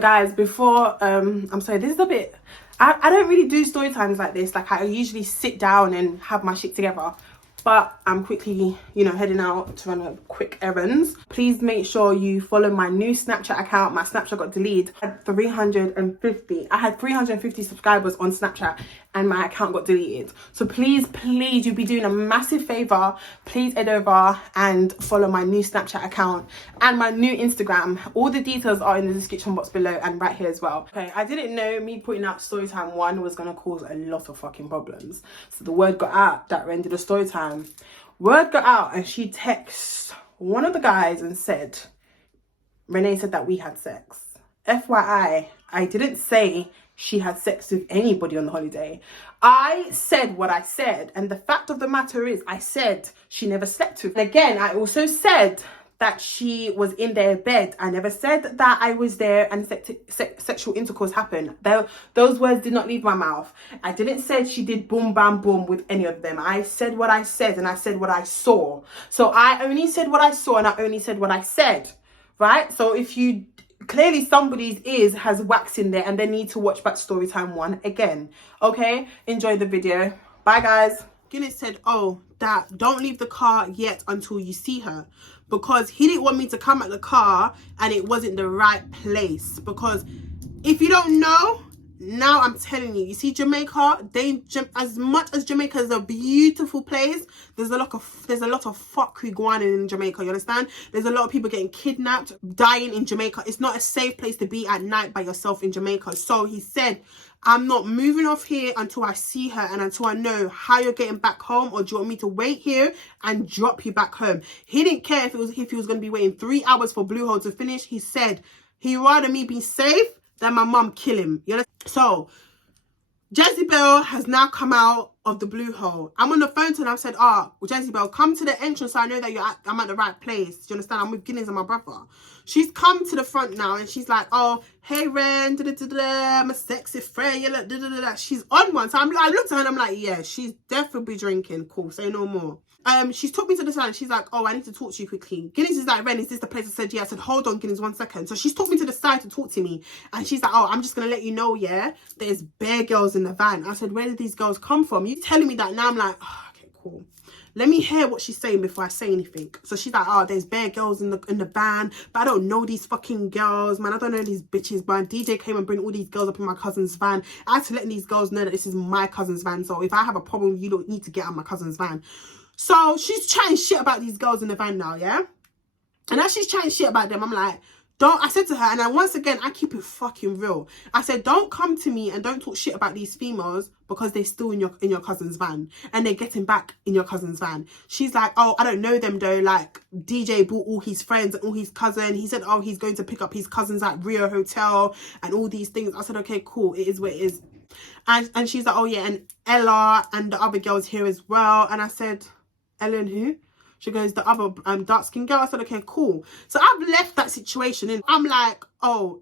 Guys, before I'm sorry, this is a bit, I don't really do story times like this. Like, I usually sit down and have my shit together, but I'm quickly, you know, heading out to run a quick errands. Please make sure you follow my new Snapchat account. My Snapchat got deleted. I had 350 subscribers on Snapchat and my account got deleted. So please, you'd be doing a massive favor. Please head over and follow my new Snapchat account and my new Instagram. All the details are in the description box below and right here as well. Okay, I didn't know me putting out Storytime 1 was gonna cause a lot of fucking problems. So the word got out that Ren did a Storytime. Word got out and she texted one of the guys and said, Renee said that we had sex. FYI, I didn't say she had sex with anybody on the holiday. I said what I said, and the fact of the matter is I said she never slept with. And again, I also said that she was in their bed. I never said that I was there and sexual intercourse happened. Those words did not leave my mouth. I didn't say she did boom bam boom with any of them. I said what I said and I said what I saw. So I only said what I saw and I only said what I said, right? So if you, clearly somebody's ears has wax in there and they need to watch back Storytime 1 again. Okay, enjoy the video. Bye guys. Guinness said, oh, that don't leave the car yet until you see her, because he didn't want me to come at the car and it wasn't the right place. Because if you don't know, now I'm telling you, you see Jamaica, as much as Jamaica is a beautiful place, there's a lot of fuckery going on in Jamaica, you understand? There's a lot of people getting kidnapped, dying in Jamaica. It's not a safe place to be at night by yourself in Jamaica. So he said, I'm not moving off here until I see her and until I know how you're getting back home, or do you want me to wait here and drop you back home? He didn't care if he was going to be waiting 3 hours for Blue Hole to finish. He said he'd rather me be safe than my mum kill him. You know? So Jezebel has now come out of the Blue Hole. I'm on the phone to her and I've said, Jezebel, come to the entrance so I know that I'm at the right place. Do you understand? I'm with Guinness and my brother. She's come to the front now and she's like, oh, hey Ren, I'm a sexy friend. She's on one. So I looked at her and I'm like, yeah, she's definitely drinking. Cool, say no more. She's took me to the side and she's like, oh, I need to talk to you quickly. Guinness is like, Ren, is this the place? I said, yeah. I said, hold on, Guinness, 1 second. So she's took me to the side to talk to me. And she's like, oh, I'm just going to let you know, yeah, there's bare girls in the van. I said, where did these girls come from? You telling me that now? I'm like, oh, okay, cool. Let me hear what she's saying before I say anything. So she's like, oh, there's bare girls in the van, but I don't know these fucking girls, man. I don't know these bitches, man. DJ came and bring all these girls up in my cousin's van. I had to let these girls know that this is my cousin's van. So if I have a problem, you don't need to get out of my cousin's van. So she's chatting shit about these girls in the van now, yeah? And as she's chatting shit about them, I'm like, I said to her, and once again, I keep it fucking real. I said, don't come to me and don't talk shit about these females because they're still in your cousin's van and they're getting back in your cousin's van. She's like, oh, I don't know them though. Like, DJ brought all his friends and all his cousin. He said, oh, he's going to pick up his cousins at Rio Hotel and all these things. I said, okay, cool. It is what it is. And she's like, oh yeah, and Ella and the other girls here as well. And I said, Ella and who? She goes, the other dark-skinned girl. I said, okay, cool. So I've left that situation and I'm like, oh,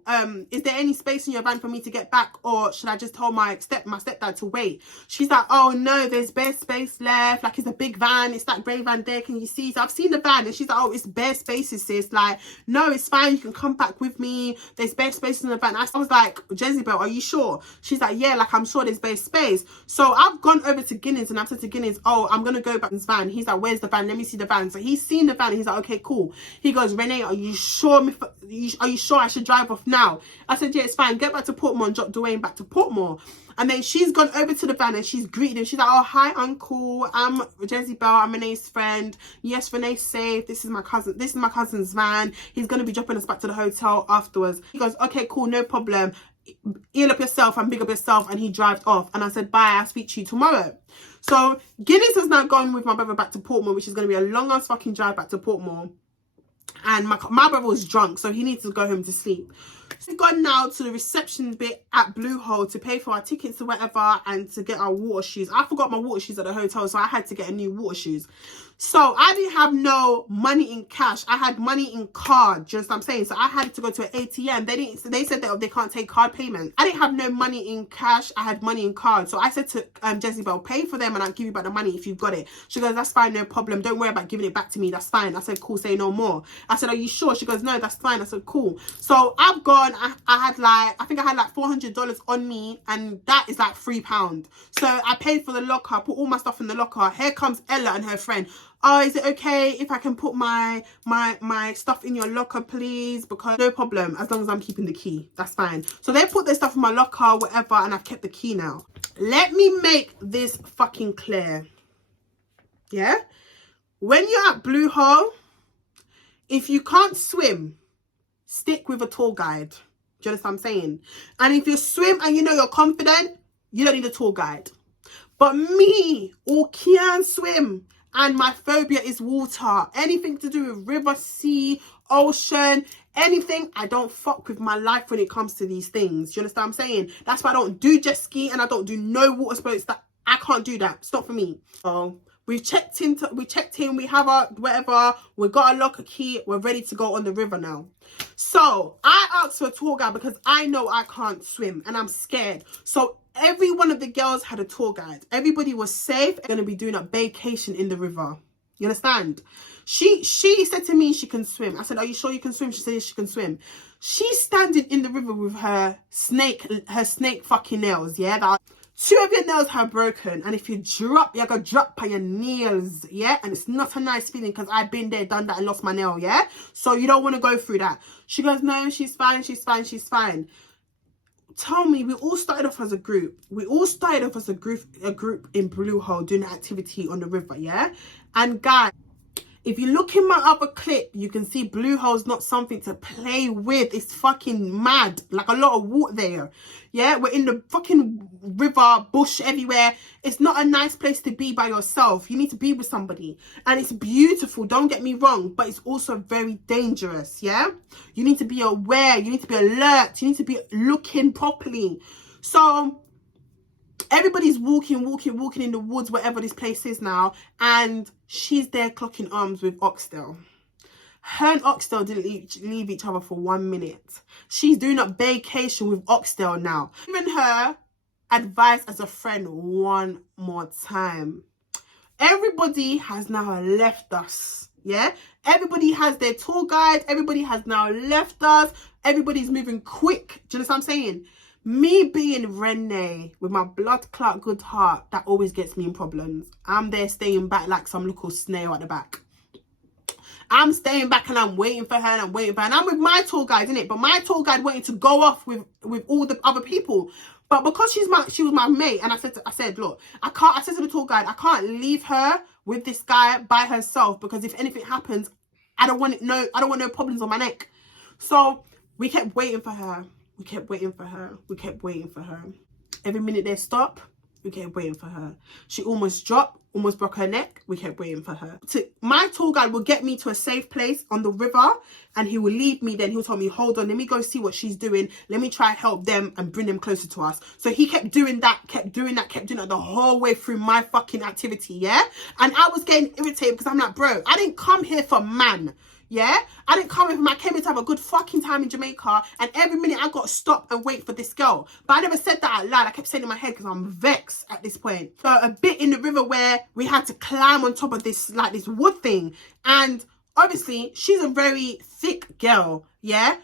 is there any space in your van for me to get back, or should I just tell my stepdad to wait? She's like, oh no, there's bare space left. Like, it's a big van. It's that grey van there. Can you see? So I've seen the van and she's like, oh, it's bare spaces, sis. Like, no, it's fine. You can come back with me. There's bare space in the van. I was like, Jezebel, are you sure? She's like, yeah, like, I'm sure there's bare space. So I've gone over to Guinness and I've said to Guinness, oh, I'm going to go back to this van. He's like, where's the van? Let me see the van. So he's seen the van and he's like, okay, cool. He goes, Renee, are you sure? Are you sure I should drive off now? I said, yeah, it's fine. Get back to Portmore and drop Dwayne back to Portmore. And then she's gone over to the van and she's greeted him. She's like, oh, hi, uncle. I'm Jezebel. I'm Renee's friend. Yes, Renee's safe. This is my cousin. This is my cousin's van. He's going to be dropping us back to the hotel afterwards. He goes, okay, cool, no problem. Ear up yourself and big up yourself. And he drives off. And I said, bye, I'll speak to you tomorrow. So Guinness has now gone with my brother back to Portmore, which is going to be a long ass fucking drive back to Portmore. And my brother was drunk, so he needs to go home to sleep. So we've gone now to the reception bit at Blue Hole to pay for our tickets or whatever and to get our water shoes. I forgot my water shoes at the hotel, so I had to get a new water shoes. So I didn't have no money in cash. I had money in card. Do you understand what I'm saying? So I had to go to an ATM. They said that they can't take card payments. I didn't have no money in cash. I had money in card. So I said to Jezebel, pay for them and I'll give you back the money if you've got it. She goes, that's fine, no problem. Don't worry about giving it back to me. That's fine. I said, cool, say no more. I said, are you sure? She goes, no, that's fine. I said, cool. So I've gone, I think I had like $400 on me, and that is like £3. So I paid for the locker, put all my stuff in the locker. Here comes Ella and her friend. Oh, is it okay if I can put my stuff in your locker, please? Because no problem, as long as I'm keeping the key, that's fine. So they put their stuff in my locker, whatever, and I've kept the key now. Let me make this fucking clear. Yeah? When you're at Blue Hole, if you can't swim, stick with a tour guide. Do you understand what I'm saying? And if you swim and you know you're confident, you don't need a tour guide. But me, who can't swim, and my phobia is water, anything to do with river, sea, ocean, anything, I don't fuck with my life when it comes to these things. Do you understand what I'm saying? That's why I don't do jet ski and I don't do no water sports. That I can't do that. It's not for me. So we checked in, we have our whatever, we got a locker key, we're ready to go on the river now. So I asked for a tour guide because I know I can't swim and I'm scared. So every one of the girls had a tour guide. Everybody was safe. Going to be doing a vacation in the river. You understand? She said to me she can swim. I said, are you sure you can swim? She said she can swim. She's standing in the river with her snake fucking nails, yeah? That 2 of your nails are broken, and if you drop, you're gonna drop by your nails, yeah? And it's not a nice feeling because I've been there, done that, and lost my nail, yeah? So you don't want to go through that. She goes, no, she's fine, she's fine, she's fine. Tell me, we all started off as a group. We all started off as a group in Blue Hole doing an activity on the river, yeah? And guys, if you look in my other clip, you can see Blue Hole's not something to play with. It's fucking mad. Like a lot of water there. Yeah, we're in the fucking river, bush everywhere. It's not a nice place to be by yourself. You need to be with somebody. And it's beautiful, don't get me wrong, but it's also very dangerous, yeah? You need to be aware. You need to be alert. You need to be looking properly. So everybody's walking in the woods, wherever this place is now, and she's there clocking arms with Oxtail. Her and Oxtail didn't leave each other for 1 minute. She's doing a vacation with Oxtail now. Giving her advice as a friend one more time. Everybody has now left us, yeah? Everybody has their tour guide. Everybody has now left us. Everybody's moving quick. Do you know what I'm saying? Me being Renee with my blood clot good heart, that always gets me in problems. I'm there staying back like some little snail at the back. I'm staying back and I'm waiting for her and I'm waiting for her. And I'm with my tour guide, innit? But my tour guide wanted to go off with all the other people. But because she was my mate, and I said, look, I said to the tour guide, I can't leave her with this guy by herself, because if anything happens, I don't want no problems on my neck. So we kept waiting for her. We kept waiting for her. We kept waiting for her. Every minute they stop, we kept waiting for her. She almost dropped, almost broke her neck. We kept waiting for her. My tour guide will get me to a safe place on the river, and he will leave me. Then he'll tell me, hold on, let me go see what she's doing. Let me try help them and bring them closer to us. So he kept doing that the whole way through my fucking activity, yeah? And I was getting irritated because I'm like, bro, I didn't come here for man. Yeah, I didn't come with him. I came here to have a good fucking time in Jamaica, and every minute I got to stop and wait for this girl. But I never said that out loud. I kept saying it in my head because I'm vexed at this point. So a bit in the river where we had to climb on top of this, like this wood thing. And obviously she's a very thick girl, yeah?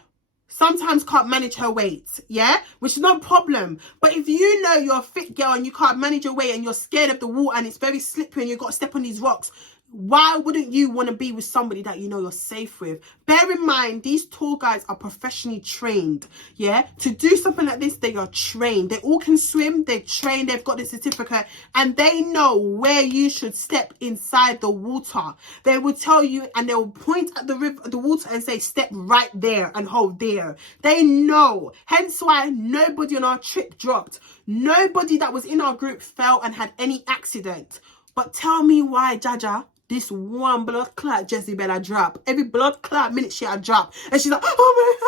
Sometimes can't manage her weight, yeah? Which is no problem. But if you know you're a fit girl and you can't manage your weight and you're scared of the water and it's very slippery and you've got to step on these rocks, why wouldn't you want to be with somebody that you know you're safe with? Bear in mind, these tour guides are professionally trained, yeah? To do something like this, they are trained. They all can swim, they're trained, they've got the certificate, and they know where you should step inside the water. They will tell you, and they will point at the river, the water, and say, step right there and hold there. They know. Hence why nobody on our trip dropped. Nobody that was in our group fell and had any accident. But tell me why, Jaja, this one blood clot Jezebel a drop. Every blood clot minute she a drop. And she's like, oh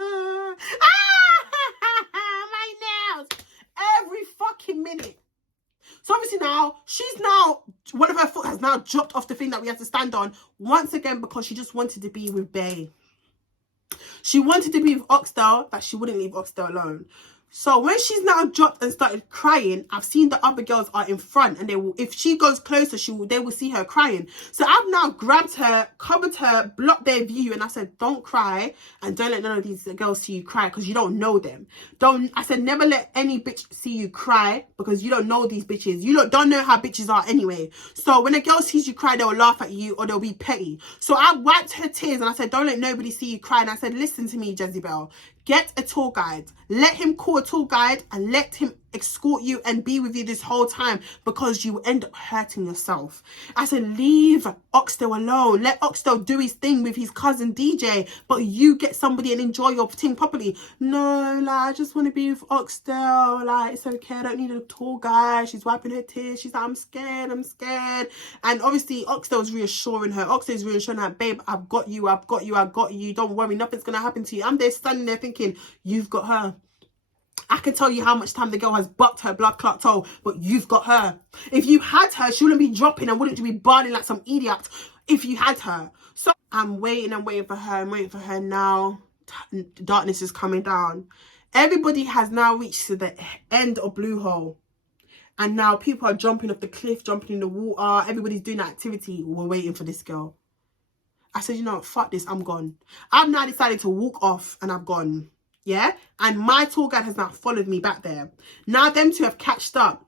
my, my nails. Every fucking minute. So obviously now, she's now One of her foot has now dropped off the thing that we had to stand on. Once again, because she just wanted to be with Bay. She wanted to be with Oxdale, but she wouldn't leave Oxdale alone. So when she's now dropped and started crying, I've seen the other girls are in front, and they will, if she goes closer, they will see her crying. So I've now grabbed her, covered her, blocked their view, and I said, don't cry, and don't let none of these girls see you cry, because you don't know them. I said, never let any bitch see you cry, because you don't know these bitches. You don't know how bitches are anyway. So when a girl sees you cry, they'll laugh at you or they'll be petty. So I wiped her tears and I said, don't let nobody see you cry. And I said, listen to me, Jezebel. Get a tour guide. Let him call a tour guide and let him escort you and be with you this whole time, because you end up hurting yourself. I said, leave Oxdale alone. Let Oxdale do his thing with his cousin DJ, but you get somebody and enjoy your thing properly. No, like, I just want to be with Oxdale. Like, it's okay. I don't need a tour guide. She's wiping her tears. She's like, I'm scared. I'm scared. And obviously, Oxdale's reassuring her. Oxdale's reassuring her, babe, I've got you. I've got you. I've got you. Don't worry. Nothing's going to happen to you. I'm there standing there thinking, you've got her. I can tell you how much time the girl has bucked her blood clot toe, but you've got her. If you had her, she wouldn't be dropping and wouldn't you be burning like some idiot if you had her. So I'm waiting for her. I'm waiting for her now. Darkness is coming down. Everybody has now reached to the end of Blue Hole. And now people are jumping off the cliff, jumping in the water. Everybody's doing that activity. We're waiting for this girl. I said, you know what, fuck this, I'm gone. I've now decided to walk off and I've gone. Yeah, and my tour guide has now followed me back there. Now them two have catched up.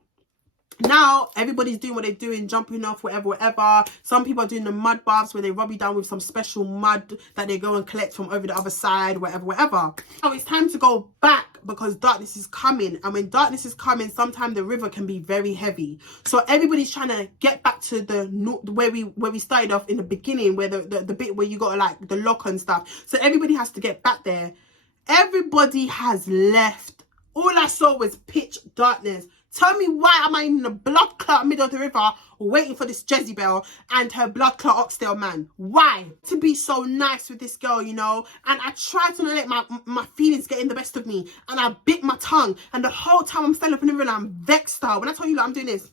Now everybody's doing what they're doing, jumping off, whatever. Some people are doing the mud baths where they rub you down with some special mud that they go and collect from over the other side, whatever. So it's time to go back because darkness is coming. And when darkness is coming, sometimes the river can be very heavy. So everybody's trying to get back to the where we started off in the beginning, where the bit where you got like the lock and stuff. So everybody has to get back there. Everybody has left. All I saw was pitch darkness. Tell me, why am I in the blood clot middle of the river waiting for this Jezebel and her blood clot Oxdale man? Why? To be so nice with this girl, you know? And I tried to not let my feelings get in the best of me. And I bit my tongue. And the whole time I'm standing up in the river, I'm vexed out. When I tell you, like, I'm doing this.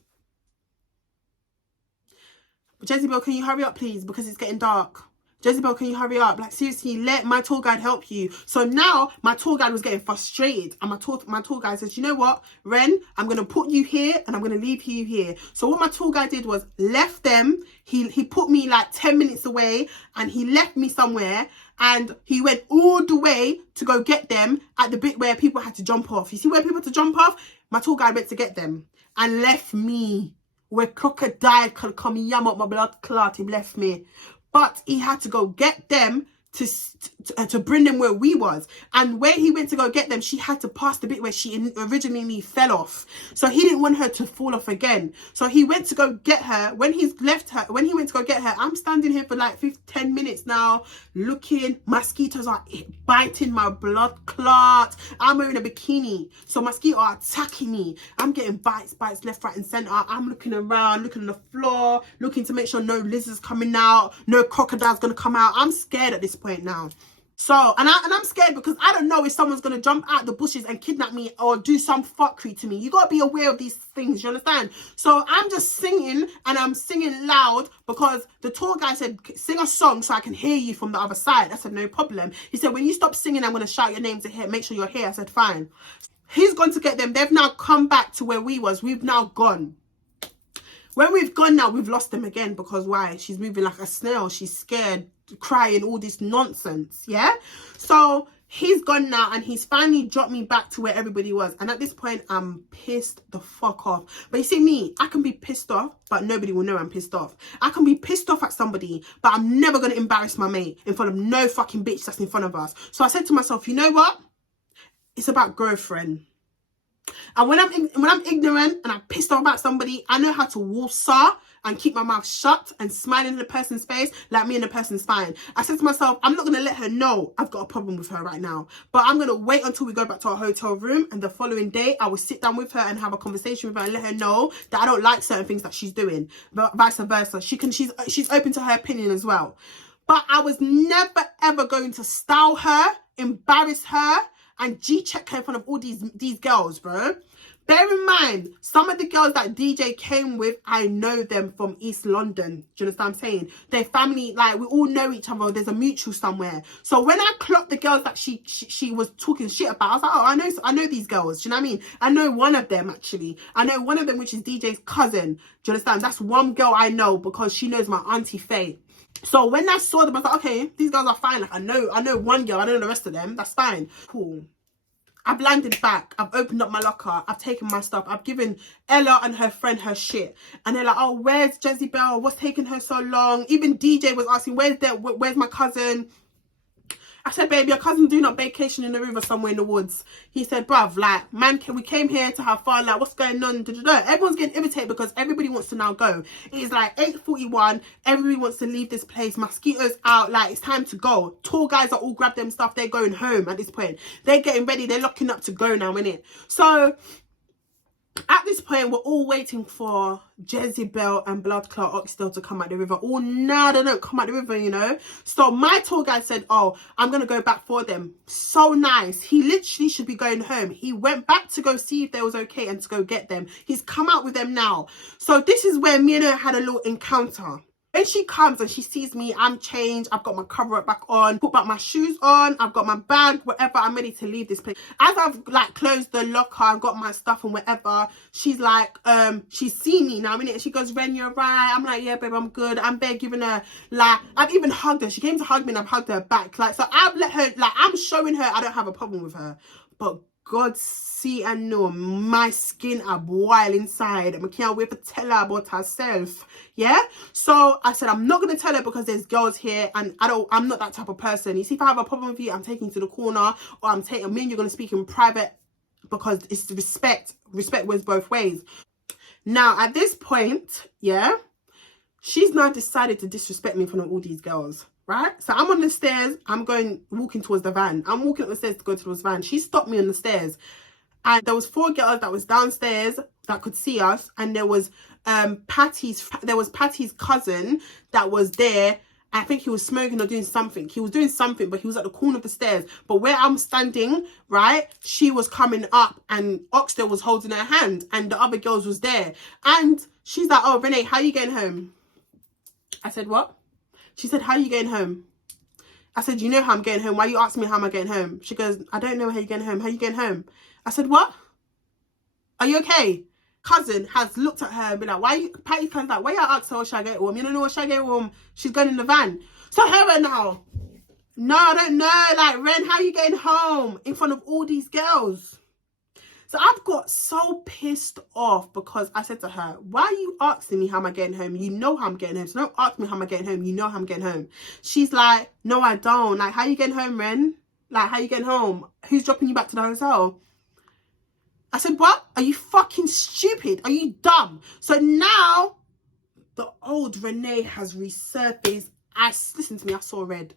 Jezebel, can you hurry up, please? Because it's getting dark. Jezebel, can you hurry up? Like, seriously, let my tour guide help you. So now my tour guide was getting frustrated. And my tour guide says, you know what, Ren, I'm going to put you here and I'm going to leave you here. So what my tour guide did was left them. He put me like 10 minutes away and he left me somewhere. And he went all the way to go get them at the bit where people had to jump off. You see where people had to jump off? My tour guide went to get them and left me where crocodile could come yam up my blood clot. He left me. But he had to go get them to bring them where we was. And where he went to go get them, she had to pass the bit where she originally fell off. So he didn't want her to fall off again. So he went to go get her. When he went to go get her, I'm standing here for like 10 minutes now, looking. Mosquitoes are biting my blood clot. I'm wearing a bikini. So mosquitoes are attacking me. I'm getting bites left, right and center. I'm looking around, looking on the floor, looking to make sure no lizards coming out, no crocodile's gonna come out. I'm scared at this point now. So, and I'm scared because I don't know if someone's going to jump out the bushes and kidnap me or do some fuckery to me. You got to be aware of these things, you understand? So I'm just singing and I'm singing loud because the tour guy said, sing a song so I can hear you from the other side. I said, no problem. He said, when you stop singing, I'm going to shout your name to hear, make sure you're here. I said, fine. He's gone to get them. They've now come back to where we was. We've now gone. When we've gone now, we've lost them again because why? She's moving like a snail. She's scared, crying, all this nonsense, yeah? So he's gone now and he's finally dropped me back to where everybody was. And at this point, I'm pissed the fuck off. But you see me, I can be pissed off, but nobody will know I'm pissed off. I can be pissed off at somebody, but I'm never going to embarrass my mate in front of no fucking bitch that's in front of us. So I said to myself, you know what? It's about girlfriend. And when I'm ignorant and I'm pissed off about somebody, I know how to woosah and keep my mouth shut and smile in the person's face like me and the person's fine. I said to myself, I'm not going to let her know I've got a problem with her right now. But I'm going to wait until we go back to our hotel room. And the following day, I will sit down with her and have a conversation with her and let her know that I don't like certain things that she's doing. But vice versa. She's open to her opinion as well. But I was never, ever going to style her, embarrass her, and G-check her in front of all these girls, bro. Bear in mind, some of the girls that DJ came with, I know them from East London. Do you understand what I'm saying? Their family, like, we all know each other. There's a mutual somewhere. So when I clocked the girls that she was talking shit about, I was like, oh, I know these girls. Do you know what I mean? I know one of them, actually. I know one of them, which is DJ's cousin. Do you understand? That's one girl I know because she knows my auntie Faye. So when I saw them, I was like, okay, these girls are fine. Like, I know one girl. I don't know the rest of them. That's fine. Cool. I've landed back. I've opened up my locker. I've taken my stuff. I've given Ella and her friend her shit. And they're like, oh, where's Jezebel? What's taking her so long? Even DJ was asking, where's my cousin? I said, baby, your cousin doing a vacation in the river somewhere in the woods. He said, bruv, like, man, we came here to have fun. Like, what's going on? Everyone's getting irritated because everybody wants to now go. It is like 8:41. Everybody wants to leave this place. Mosquitoes out. Like, it's time to go. Tour guys are all grabbed them stuff. They're going home at this point. They're getting ready. They're locking up to go now, innit? So at this point, we're all waiting for Jezebel and Blood Clot Oxtail to come out the river. Oh, no, they don't come out the river, you know. So my tour guide said, oh, I'm going to go back for them. So nice. He literally should be going home. He went back to go see if they was okay and to go get them. He's come out with them now. So this is where me and her had a little encounter. When she comes and she sees me, I'm changed. I've got my cover up back on, put back my shoes on. I've got my bag, whatever. I'm ready to leave this place. As I've like closed the locker, I've got my stuff and whatever. She's like, she's seen me now, innit? She goes, Ren, you're right. I'm like, yeah, babe, I'm good. I'm there giving her, like, I've even hugged her. She came to hug me and I've hugged her back. Like, so I've let her, like, I'm showing her I don't have a problem with her. But God see and know my skin a boil inside. I can't wait to tell her about herself. Yeah. So I said, I'm not gonna tell her because there's girls here and I'm not that type of person. You see, if I have a problem with you, I'm taking you to the corner, or me and you're gonna speak in private because it's respect. Respect wins both ways. Now at this point, yeah, she's now decided to disrespect me in front of all these girls. Right? So I'm on the stairs. I'm walking towards the van. I'm walking up the stairs to go towards the van. She stopped me on the stairs. And there was 4 girls that was downstairs that could see us. And there was Patty's cousin that was there. I think he was smoking or doing something. He was doing something, but he was at the corner of the stairs. But where I'm standing, right, she was coming up and Oxtail was holding her hand and the other girls was there. And she's like, oh, Renee, how are you getting home? I said, what? She said, how are you getting home? I said, you know how I'm getting home. Why are you asking me how am I getting home? She goes, I don't know how you're getting home. How are you getting home? I said, what? Are you okay? Cousin has looked at her and been like, Patty cousin's like, why you ask her what should I get home? You don't know what should I get home? She's going in the van. So her now. No, I don't know. Like, Ren, how are you getting home? In front of all these girls. So I've got so pissed off because I said to her, why are you asking me how am I getting home? You know how I'm getting home. So don't ask me how am I getting home. You know how I'm getting home. She's like, no, I don't. Like, how are you getting home, Ren? Like, how are you getting home? Who's dropping you back to the hotel? I said, what? Are you fucking stupid? Are you dumb? So now the old Renee has resurfaced. Listen to me, I saw red.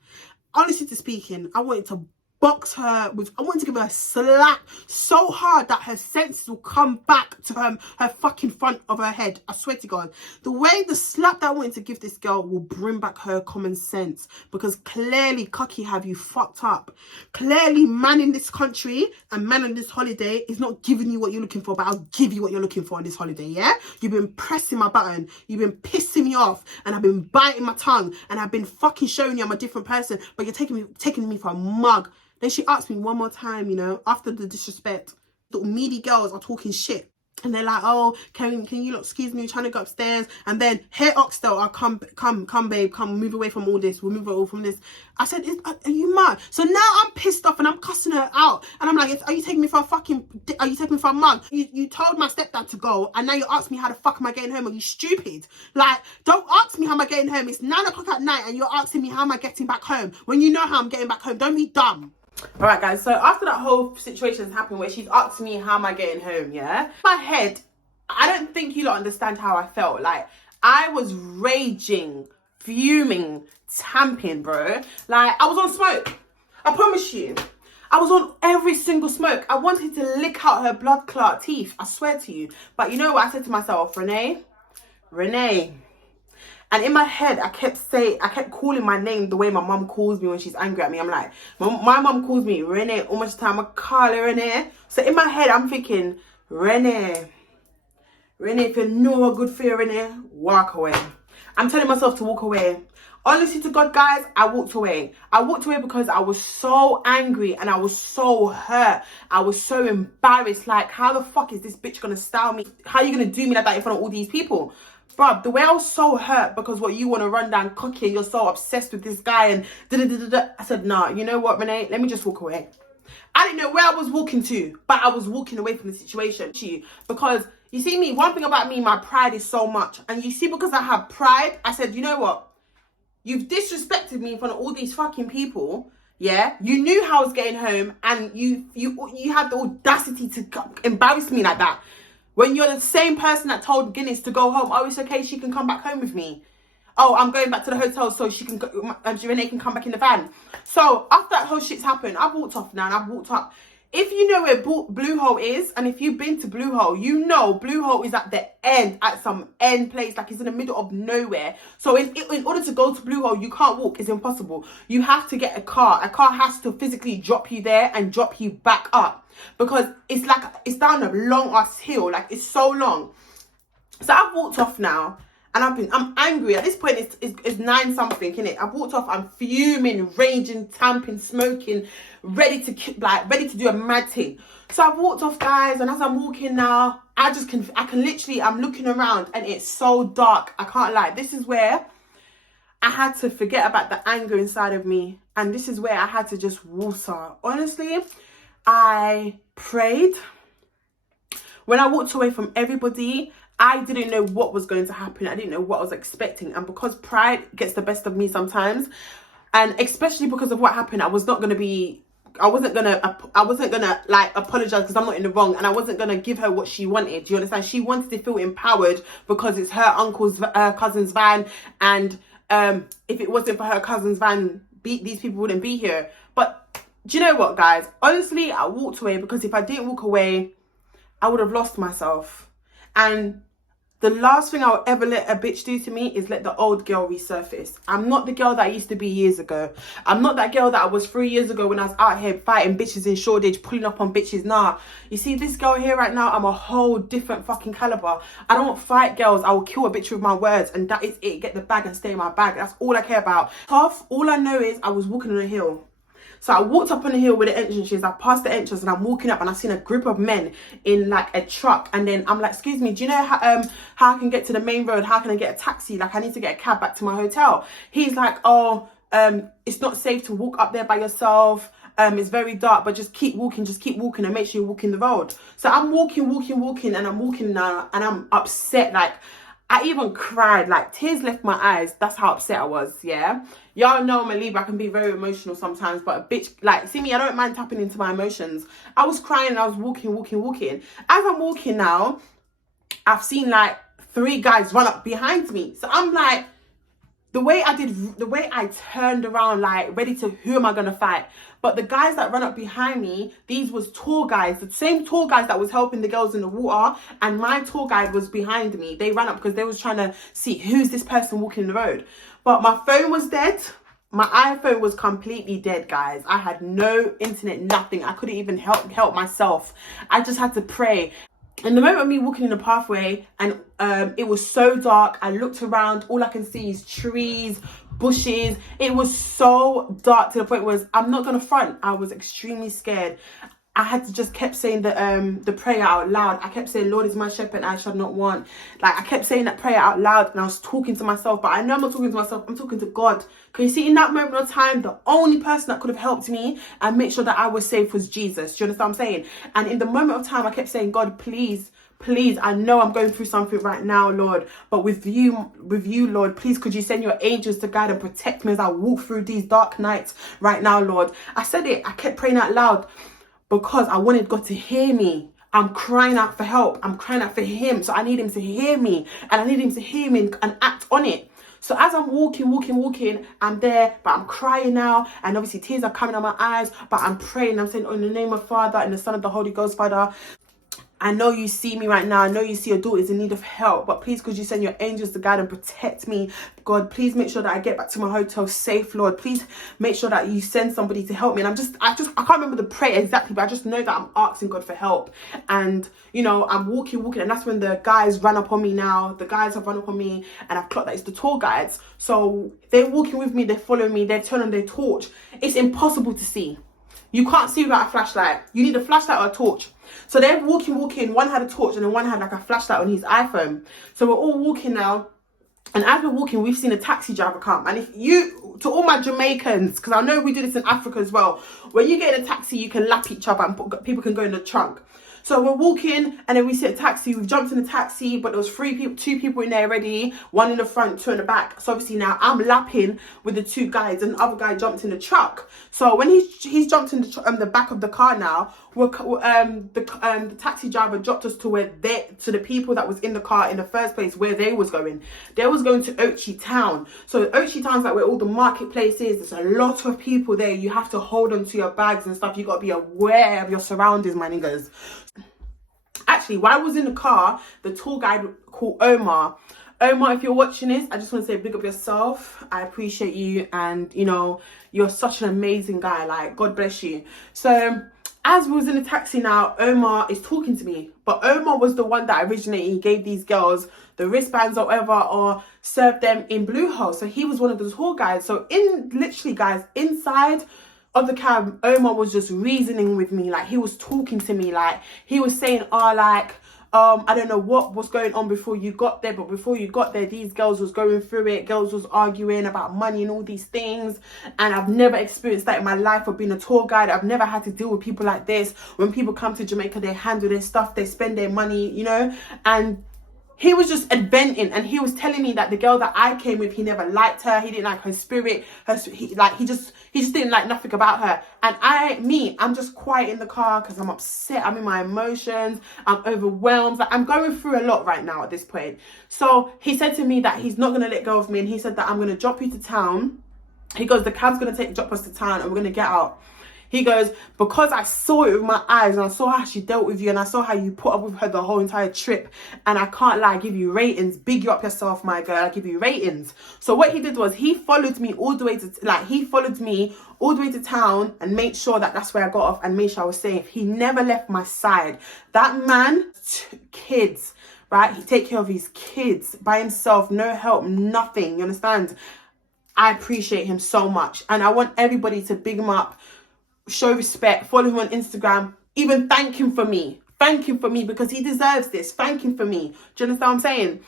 Honestly to speaking, I wanted to box her with, I wanted to give her a slap so hard that her senses will come back to her fucking front of her head. I swear to God. The way the slap that I wanted to give this girl will bring back her common sense, because clearly, Cucky, have you fucked up. Clearly, man in this country and man on this holiday is not giving you what you're looking for, but I'll give you what you're looking for on this holiday, yeah? You've been pressing my button. You've been pissing me off and I've been biting my tongue and I've been fucking showing you I'm a different person, but you're taking me for a mug. Then she asked me one more time, you know, after the disrespect, the meaty girls are talking shit. And they're like, oh, can you not excuse me, trying to go upstairs? And then, hey, Oxtail, I'll come, babe, come, move away from all this. We'll move away from this. I said, are you mad? So now I'm pissed off and I'm cussing her out. And I'm like, are you taking me for a mug? You told my stepdad to go and now you ask me how the fuck am I getting home? Are you stupid? Like, don't ask me how am I getting home. It's 9 o'clock at night and you're asking me how am I getting back home when you know how I'm getting back home. Don't be dumb. All right, guys, so after that whole situation has happened where she's asked me how am I getting home, yeah, in my head, I don't think you lot understand how I felt. Like, I was raging, fuming, tamping, bro. Like, I was on smoke. I promise you. I was on every single smoke. I wanted to lick out her blood clot teeth. I swear to you. But you know what I said to myself? Renee. And in my head, I kept calling my name the way my mum calls me when she's angry at me. I'm like, my mum calls me Renee, almost time I call her Renee. So in my head, I'm thinking, Renee, if you know a good fear, Renee, walk away. I'm telling myself to walk away. Honestly to God, guys, I walked away. I walked away because I was so angry and I was so hurt. I was so embarrassed. Like, how the fuck is this bitch gonna style me? How are you gonna do me like that in front of all these people? Bruv, the way I was so hurt because what you want to run down cocky and you're so obsessed with this guy and da-da-da-da-da. I said, nah, you know what, Renee? Let me just walk away. I didn't know where I was walking to, but I was walking away from the situation. Because, you see me, one thing about me, my pride is so much. And you see, because I have pride, I said, you know what? You've disrespected me in front of all these fucking people. Yeah, you knew how I was getting home, and you had the audacity to embarrass me like that. When you're the same person that told Guinness to go home, oh, it's okay, she can come back home with me. Oh, I'm going back to the hotel so she can go, Renee can come back in the van. So after that whole shit's happened, I've walked off now and I've walked up. If you know where Blue Hole is, and if you've been to Blue Hole, you know Blue Hole is at the end, at some end place, like it's in the middle of nowhere. So in order to go to Blue Hole, you can't walk. It's impossible. You have to get a car. A car has to physically drop you there and drop you back up. Because it's like, it's down a long ass hill. Like, it's so long. So I've walked off now. And I'm angry. At this point, it's 9 something, innit? I've walked off, I'm fuming, raging, tamping, smoking, ready to do a mad thing. So I've walked off, guys, and as I'm walking now, I can literally, I'm looking around and it's so dark. I can't lie. This is where I had to forget about the anger inside of me. And this is where I had to just water. Honestly, I prayed. When I walked away from everybody, I didn't know what was going to happen. I didn't know what I was expecting. And because pride gets the best of me sometimes, and especially because of what happened, I wasn't gonna like apologize because I'm not in the wrong, and I wasn't gonna give her what she wanted. Do you understand? She wanted to feel empowered because it's her cousin's van, and if it wasn't for her cousin's van, these people wouldn't be here. But do you know what, guys? Honestly, I walked away because if I didn't walk away, I would have lost myself. And the last thing I'll ever let a bitch do to me is let the old girl resurface. I'm not the girl that I used to be years ago. I'm not that girl that I was 3 years ago when I was out here fighting bitches in Shoreditch, pulling up on bitches. Nah, you see this girl here right now, I'm a whole different fucking caliber. I don't fight girls. I will kill a bitch with my words, and that is it. Get the bag and stay in my bag. That's all I care about. Tough, all I know is I was walking on a hill. So I walked up on the hill where the entrance is. I passed the entrance and I'm walking up and I've seen a group of men in like a truck. And then I'm like, excuse me, do you know how I can get to the main road? How can I get a taxi? Like, I need to get a cab back to my hotel. He's like, oh, it's not safe to walk up there by yourself. It's very dark, but just keep walking and make sure you're walking the road. So I'm walking and I'm walking now and I'm upset. Like, I even cried, like tears left my eyes. That's how upset I was, yeah? Y'all know I'm a Libra, I can be very emotional sometimes, but a bitch, like, see me, I don't mind tapping into my emotions. I was crying and I was walking. As I'm walking now, I've seen like 3 guys run up behind me. So I'm like, the way I turned around, like, ready to, who am I going to fight? But the guys that run up behind me, these was tour guides, the same tour guides that was helping the girls in the water, and my tour guide was behind me. They ran up because they was trying to see who's this person walking the road. But my phone was dead. My iPhone was completely dead, guys. I had no internet, nothing. I couldn't even help myself. I just had to pray. And the moment of me walking in the pathway and it was so dark, I looked around, all I can see is trees, bushes. It was so dark to the point where I'm not gonna front, I was extremely scared. I had to just kept saying the prayer out loud. I kept saying, Lord is my shepherd, I shall not want. Like, I kept saying that prayer out loud and I was talking to myself, but I know I'm not talking to myself, I'm talking to God. Because you see, in that moment of time, the only person that could have helped me and make sure that I was safe was Jesus. Do you understand what I'm saying? And in the moment of time, I kept saying, God, please, I know I'm going through something right now, Lord, but with you, Lord, please, could you send your angels to guide and protect me as I walk through these dark nights right now, Lord? I said it, I kept praying out loud because I wanted God to hear me. I'm crying out for help. I'm crying out for him. So I need him to hear me, and I need him to hear me and act on it. So as I'm walking, I'm there, but I'm crying now. And obviously tears are coming out my eyes, but I'm praying. I'm saying, oh, in the name of Father and the Son of the Holy Ghost, Father. I know you see me right now. I know you see your daughter's in need of help, but please could you send your angels to guide and protect me. God, please make sure that I get back to my hotel safe, Lord. Please make sure that you send somebody to help me. And I can't remember the prayer exactly, but I just know that I'm asking God for help. And, you know, I'm walking, and that's when the guys run up on me now. The guys have run up on me, and I've clocked that it's the tour guides. So they're walking with me, they're following me, they're turning their torch. It's impossible to see. You can't see without a flashlight. You need a flashlight or a torch. So they're walking. One had a torch and then one had like a flashlight on his iPhone. So we're all walking now. And as we're walking, we've seen a taxi driver come. And if you, to all my Jamaicans, because I know we do this in Africa as well, when you get in a taxi, you can lap each other and people can go in the trunk. So we're walking and then we see a taxi. We've jumped in the taxi, but there was two people in there already. One in the front, two in the back. So obviously now I'm lapping with the two guys and the other guy jumped in the truck. So when he's jumped in the back of the car now, the taxi driver dropped us to to the people that was in the car in the first place, where they was going. They was going to Ochi Town. So Ochi Town's like where all the marketplace is. There's a lot of people there. You have to hold on to your bags and stuff. You got to be aware of your surroundings, my niggas. Actually, while I was in the car, the tour guide called Omar. Omar, if you're watching this, I just want to say big up yourself. I appreciate you, and you know, you're such an amazing guy. Like, God bless you. So as we was in the taxi now, Omar is talking to me, but Omar was the one that originally gave these girls the wristbands or whatever, or served them in Blue Hole. So he was one of the tour guides. So literally guys, inside of the cab, Omar was just reasoning with me. Like, he was talking to me, like he was saying, I don't know what was going on before you got there, but before you got there, these girls was going through it. Girls was arguing about money and all these things. And I've never experienced that in my life of being a tour guide. I've never had to deal with people like this. When people come to Jamaica, they handle their stuff, they spend their money, you know. And he was just venting, and he was telling me that the girl that I came with, he never liked her. He didn't like her spirit. He just didn't like nothing about her. And I'm just quiet in the car because I'm upset. I'm in my emotions. I'm overwhelmed. Like, I'm going through a lot right now at this point. So he said to me that he's not going to let go of me, and he said that I'm going to drop you to town. He goes, the cab's going to drop us to town, and we're going to get out. He goes, because I saw it with my eyes, and I saw how she dealt with you, and I saw how you put up with her the whole entire trip, and I can't lie, I give you ratings. Big you up yourself, my girl. I give you ratings. So what he did was he followed me all the way to town and made sure that that's where I got off and made sure I was safe. He never left my side. That man, kids, right? He take care of his kids by himself, no help, nothing. You understand? I appreciate him so much, and I want everybody to big him up. Show respect, follow him on Instagram, even thank him for me because he deserves this. Thank him for me. Do you understand what I'm saying?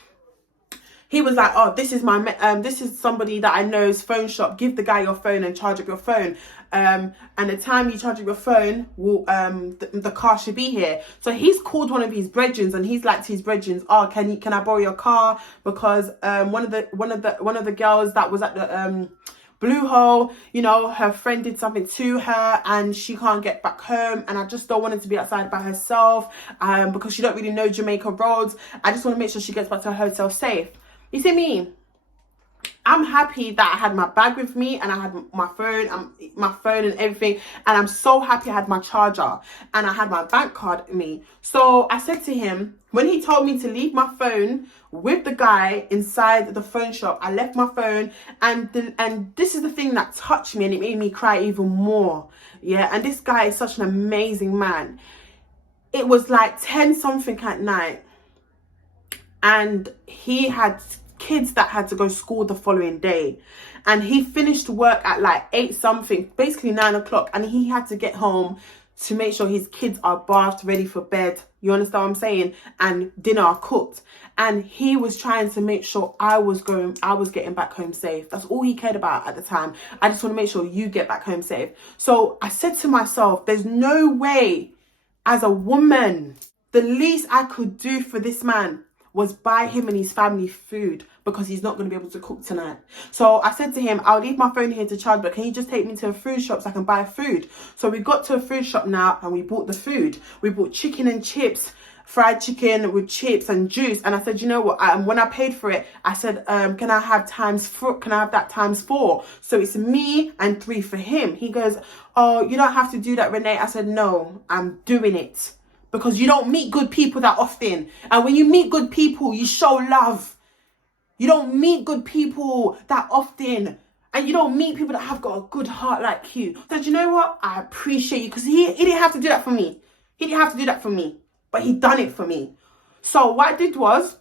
He was like, oh, this is somebody that I know's phone shop. Give the guy your phone and charge up your phone. And the time you charge up your phone, the car should be here. So he's called one of his brethren, and he's like to his brethren, oh, can I borrow your car? Because one of the girls that was at the Blue Hole, you know, her friend did something to her and she can't get back home, and I just don't want her to be outside by herself because she don't really know Jamaica roads. I just want to make sure she gets back to her hotel safe. You see me? I'm happy that I had my bag with me, and I had my phone and everything, and I'm so happy I had my charger and I had my bank card with me. So I said to him, when he told me to leave my phone with the guy inside the phone shop, I left my phone, and this is the thing that touched me and it made me cry even more. Yeah, and this guy is such an amazing man. It was like 10 something at night, and he had kids that had to go to school the following day, and he finished work at like 8 something, basically 9 o'clock, and he had to get home to make sure his kids are bathed, ready for bed. You understand what I'm saying? And dinner are cooked. And he was trying to make sure I was getting back home safe. That's all he cared about at the time. I just want to make sure you get back home safe. So I said to myself, there's no way, as a woman, the least I could do for this man was buy him and his family food, because he's not going to be able to cook tonight. So I said to him, I'll leave my phone here to charge, but can you just take me to a food shop so I can buy food? So we got to a food shop now and we bought the food. We bought chicken and chips, fried chicken with chips and juice. And I said, you know what, when I paid for it, I said, can I have that times 4? So it's me and 3 for him. He goes, oh, you don't have to do that, Renee. I said, no, I'm doing it because you don't meet good people that often. And when you meet good people, you show love. You don't meet good people that often. And you don't meet people that have got a good heart like you. So you know what? I appreciate you, because he didn't have to do that for me. He didn't have to do that for me. But he done it for me. So what I did was,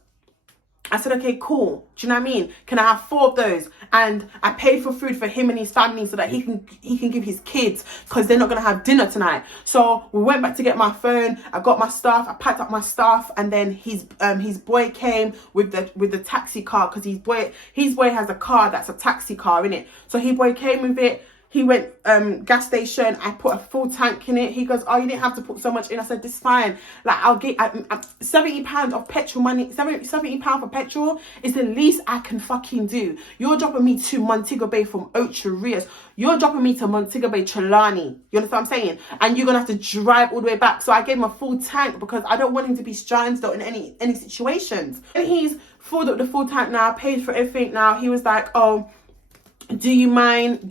I said, okay, cool. Do you know what I mean? Can I have 4 of those? And I paid for food for him and his family so that he can give his kids, because they're not going to have dinner tonight. So we went back to get my phone. I got my stuff. I packed up my stuff. And then his boy came with the taxi car, because his boy has a car that's a taxi car, innit? So his boy came with it. He went gas station. I put a full tank in it. He goes, oh, you didn't have to put so much in. I said, this is fine. Like, I'll get £70 of petrol money. £70 for petrol is the least I can fucking do. You're dropping me to Montego Bay from Ocho Rios. You're dropping me to Montego Bay, Trelawney. You understand what I'm saying? And you're going to have to drive all the way back. So I gave him a full tank, because I don't want him to be stranded in any situations. And he's filled up the full tank now, paid for everything now. He was like, oh, do you mind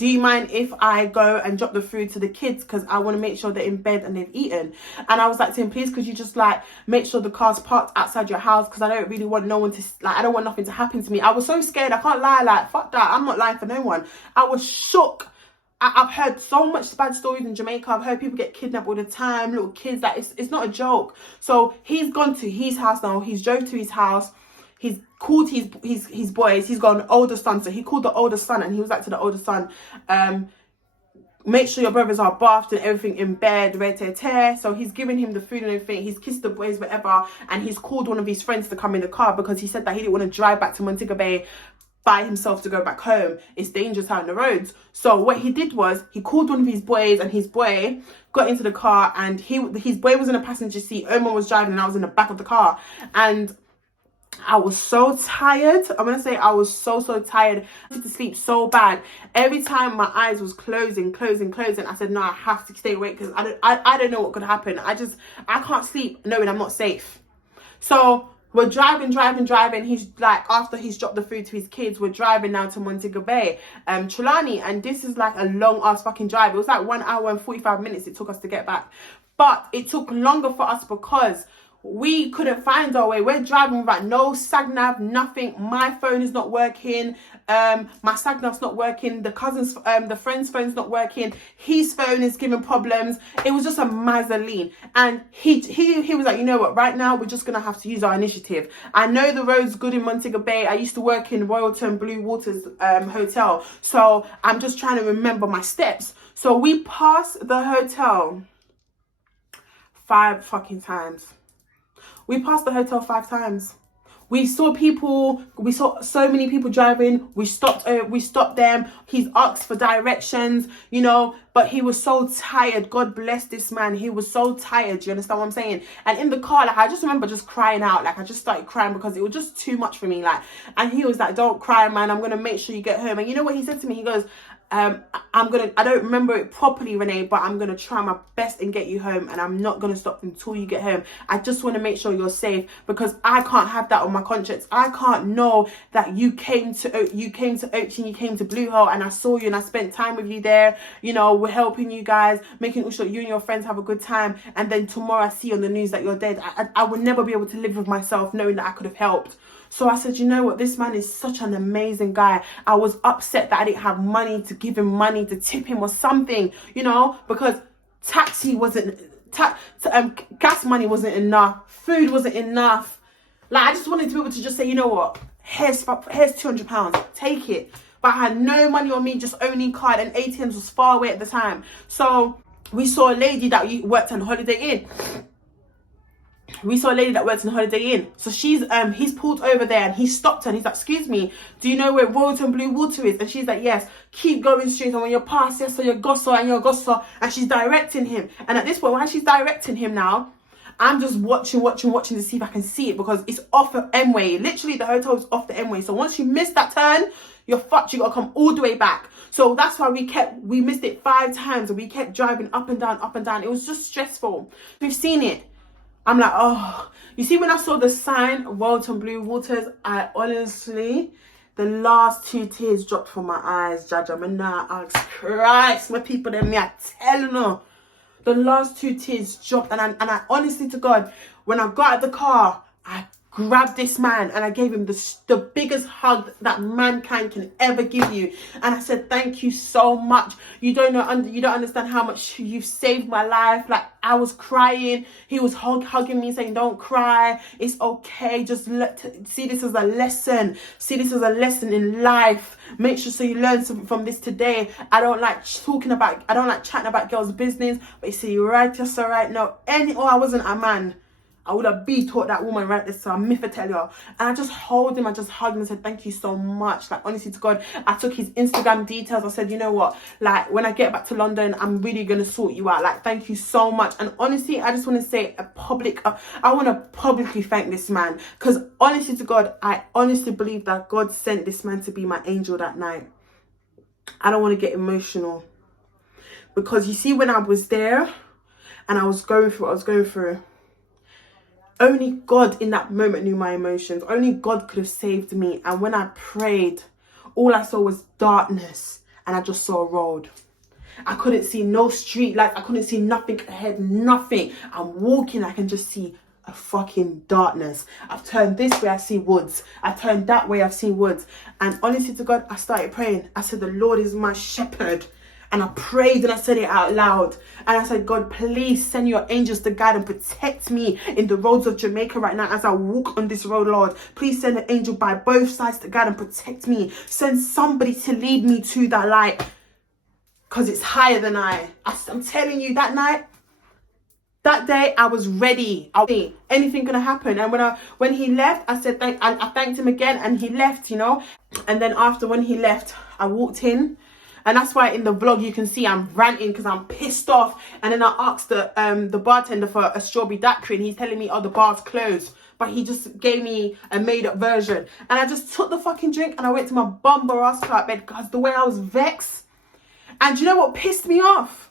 if I go and drop the food to the kids, because I want to make sure they're in bed and they've eaten? And I was like to him, please, could you just like make sure the car's parked outside your house, because I don't really want no one to, like, I don't want nothing to happen to me. I was so scared, I can't lie, like, fuck that, I'm not lying for no one. I was shook. I've heard so much bad stories in Jamaica. I've heard people get kidnapped all the time, little kids, like, it's not a joke. So he's gone to his house now. He's drove to his house. He's called his boys. He's got an older son, so he called the older son, and he was like to the older son, make sure your brothers are bathed and everything in bed, so he's giving him the food and everything. He's kissed the boys, whatever, and he's called one of his friends to come in the car, because he said that he didn't want to drive back to Montego Bay by himself to go back home. It's dangerous out on the roads. So what he did was, he called one of his boys, and his boy got into the car, and his boy was in the passenger seat, Omar was driving, and I was in the back of the car. And I was so tired. I'm gonna say I was so tired. I wanted to sleep so bad. Every time my eyes was closing, I said, no, I have to stay awake, because I don't know what could happen. I can't sleep knowing I'm not safe. So we're driving. He's like, after he's dropped the food to his kids, we're driving now to Montego Bay, Trelawney, and this is like a long ass fucking drive. It was like 1 hour and 45 minutes it took us to get back, but it took longer for us because we couldn't find our way. We're driving without no sag nav, nothing. My phone is not working. My sag nav's not working. The friend's phone's not working. His phone is giving problems. It was just a mazzoline. And he was like, you know what? Right now, we're just gonna have to use our initiative. I know the road's good in Montego Bay. I used to work in Royalton Blue Waters hotel, so I'm just trying to remember my steps. So we passed the hotel 5 fucking times. We passed the hotel 5 times. We saw so many people driving. We stopped them. He's asked for directions, you know, but he was so tired. God bless this man. He was so tired. You understand what I'm saying? And in the car, like, I just remember just crying out. Like, I just started crying because it was just too much for me. Like, and he was like, don't cry, man. I'm going to make sure you get home. And you know what he said to me? He goes, I don't remember it properly, Renee, but I'm going to try my best and get you home, and I'm not going to stop until you get home. I just want to make sure you're safe, because I can't have that on my conscience. I can't know that you came to Ocean, you came to Blue Hole, and I saw you and I spent time with you there. You know, we're helping you guys, making sure you and your friends have a good time, and then tomorrow I see on the news that you're dead. I would never be able to live with myself knowing that I could have helped. So I said, you know what, this man is such an amazing guy. I was upset that I didn't have money to give him money to tip him or something, you know, because gas money wasn't enough, food wasn't enough. Like, I just wanted to be able to just say, you know what, here's £200, take it. But I had no money on me, just only card, and ATMs was far away at the time. So we saw a lady that worked on Holiday Inn. So he's pulled over there, and he stopped her, and he's like, excuse me, do you know where Royalton Blue Water is? And she's like, yes, keep going straight, and when you're past, yes, so you're gosso, and she's directing him. And at this point, while she's directing him now, I'm just watching to see if I can see it, because it's off of M-Way. Literally, the hotel is off the M-Way. So once you miss that turn, you're fucked. You gotta come all the way back. So that's why we missed it 5 times, and we kept driving up and down. It was just stressful. We've seen it. I'm like, oh, you see, when I saw the sign, Royalton Blue Waters, I honestly, the last 2 tears dropped from my eyes, Jaja. Man, now, ask Christ, my people, them me, I tell you, the last 2 tears dropped, and I honestly to God, when I got out of the car, I grabbed this man and I gave him the biggest hug that mankind can ever give you, and I said, thank you so much. You don't understand how much you've saved my life. Like, I was crying, he was hugging me, saying, don't cry, it's okay, just see this as a lesson, in life. Make sure so you learn something from this today. I don't like chatting about girls' business, but you see, you're right, just all right. No, I wasn't a man, I would have taught that woman right there, so I'm myth tell you. And I just hold him, I just hugged him and said, thank you so much. Like, honestly to God, I took his Instagram details. I said, you know what, like, when I get back to London, I'm really going to sort you out. Like, thank you so much. And honestly, I just want to say I want to publicly thank this man. Because honestly to God, I honestly believe that God sent this man to be my angel that night. I don't want to get emotional. Because you see, when I was there and I was going through what I was going through, only God in that moment knew my emotions. Only God could have saved me. And when I prayed, all I saw was darkness. And I just saw a road. I couldn't see no street lights. I couldn't see nothing ahead. Nothing. I'm walking. I can just see a fucking darkness. I've turned this way. I see woods. I turned that way. I've seen woods. And honestly to God, I started praying. I said, the Lord is my shepherd. And I prayed and I said it out loud. And I said, God, please send your angels to guide and protect me in the roads of Jamaica right now as I walk on this road, Lord. Please send an angel by both sides to guide and protect me. Send somebody to lead me to that light. Because it's higher than I'm telling you, that night, that day, I was ready. Anything gonna happen. And when he left, I said, I thanked him again, and he left, you know. And then after, when he left, I walked in. And that's why in the vlog you can see I'm ranting because I'm pissed off. And then I asked the bartender for a strawberry daiquiri, and he's telling me, oh, the bar's closed. But he just gave me a made-up version. And I just took the fucking drink and I went to my bumper ass flat bed because the way I was vexed. And you know what pissed me off?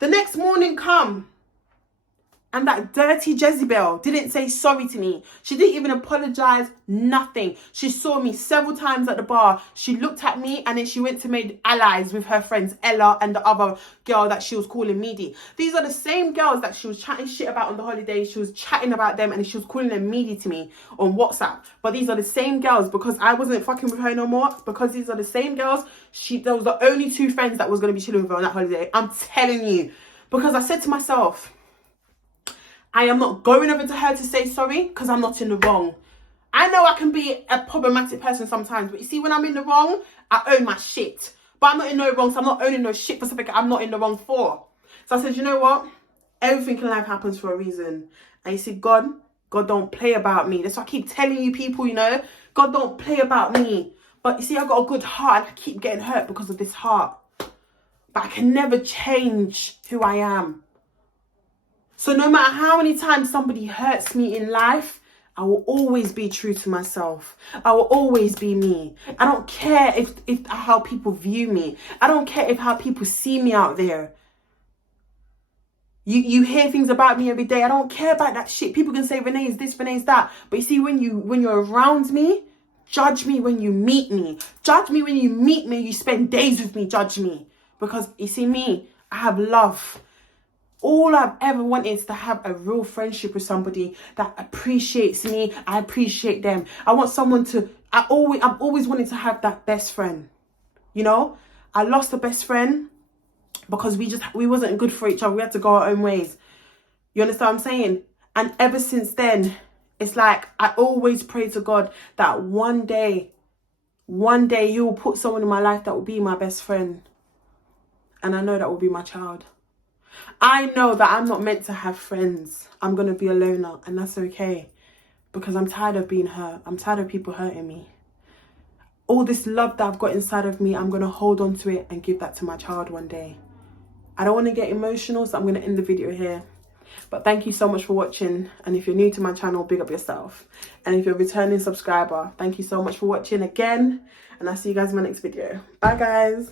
The next morning come, and that dirty Jezebel didn't say sorry to me. She didn't even apologize, nothing. She saw me several times at the bar. She looked at me and then she went to make allies with her friends, Ella and the other girl that she was calling meaty. These are the same girls that she was chatting shit about on the holiday. She was chatting about them and she was calling them meaty to me on WhatsApp. But these are the same girls, because I wasn't fucking with her no more. Because these are the same girls. Those were the only 2 friends that was going to be chilling with her on that holiday. I'm telling you. Because I said to myself, I am not going over to her to say sorry because I'm not in the wrong. I know I can be a problematic person sometimes, but you see, when I'm in the wrong, I own my shit. But I'm not in no wrong, so I'm not owning no shit for something I'm not in the wrong for. So I said, you know what? Everything in life happens for a reason. And you see, God don't play about me. That's why I keep telling you people, you know, God don't play about me. But you see, I've got a good heart and I keep getting hurt because of this heart. But I can never change who I am. So no matter how many times somebody hurts me in life, I will always be true to myself. I will always be me. I don't care if how people view me. I don't care if how people see me out there. You hear things about me every day. I don't care about that shit. People can say Renee is this, Renee is that. But you see, when you're around me, judge me when you meet me. Judge me when you meet me. You spend days with me, judge me. Because you see me, I have love. All I've ever wanted is to have a real friendship with somebody that appreciates me. I appreciate them. I want someone to, I've always wanted to have that best friend. You know, I lost a best friend because we wasn't good for each other. We had to go our own ways. You understand what I'm saying? And ever since then, it's like I always pray to God that one day he will put someone in my life that will be my best friend. And I know that will be my child. I know that I'm not meant to have friends. I'm going to be a loner, and that's okay. Because I'm tired of being hurt. I'm tired of people hurting me. All this love that I've got inside of me, I'm going to hold on to it and give that to my child one day. I don't want to get emotional, so I'm going to end the video here. But thank you so much for watching. And if you're new to my channel, big up yourself. And if you're a returning subscriber, thank you so much for watching again. And I'll see you guys in my next video. Bye, guys.